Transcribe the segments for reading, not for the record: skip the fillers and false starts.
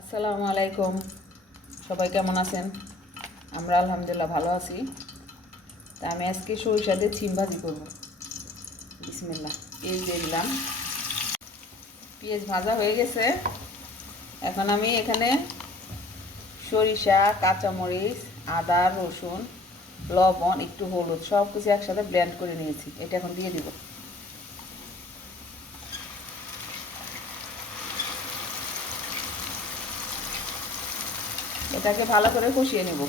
আসসালামু আলাইকুম। সবাই কেমন আছেন? আমরা আলহামদুলিল্লাহ ভালো আছি। তা আমি আজকে সরিষা দিয়ে ছিম ভাজি করব। বিসমিল্লাহ। পেঁয়াজ দিয়ে দিলাম। পেঁয়াজ ভাজা হয়ে গেছে। এখন আমি এখানে সরিষা, কাঁচামরিচ, আদা, রসুন, লবণ, একটু হলুদ সব কিছু একসাথে ব্লেন্ড করে নিয়েছি। এটা এখন দিয়ে দিব। এটাকে ভালো করে কষিয়ে নেব।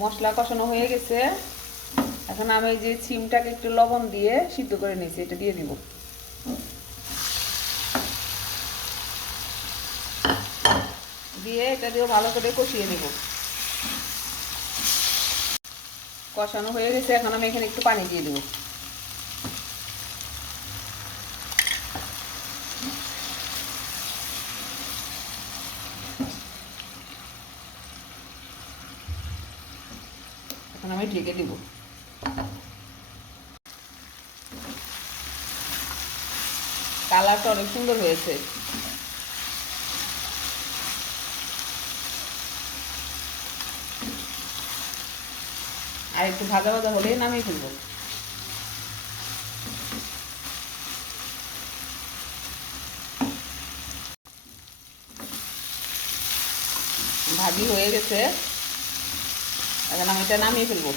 মশলা কষানো হয়ে গেছে। এখন আমি যে ছিমটাকে একটু লবণ দিয়ে সিদ্ধ করে নিয়েছি, এটা দিয়ে দিব। দিয়ে এটা দিয়েও ভালো করে কষিয়ে নেব। কষানো হয়ে গেছে। এখন আমি এখানে একটু পানি দিয়ে দেবো। এখন আমি ঢেকে দিব। কালারটা অনেক সুন্দর হয়েছে। আর একটু ভাজা ভাজা হলেই নামিয়ে ফেলবো। ভাজি হয়ে গেছে। এখন আমি এটা নামিয়ে ফেলবো।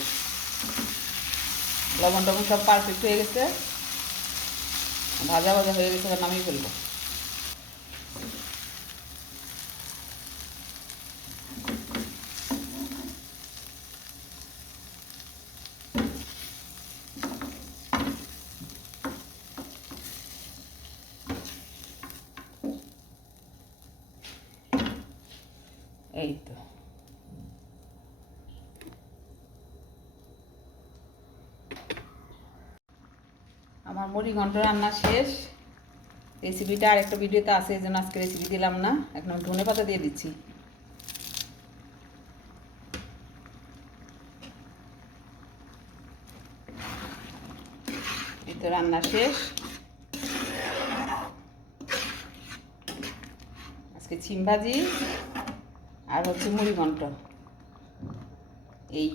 লবণ টবণ সব পারফেক্ট হয়ে গেছে। ভাজা ভাজা হয়ে গেছে, এবার নামিয়ে ফেলবো। এই তো আমার মুড়ি ঘন্ট রান্না শেষ। রেসিপিটা আরেকটা ভিডিওতে আছে, এই জন্য আজকে রেসিপি দিলাম না। এখন আমি ধনে পাতা দিয়ে দিচ্ছি। এই তো রান্না শেষ। আজকে ছিম ভাজি আর হচ্ছে মুড়ি ঘন্ট। এই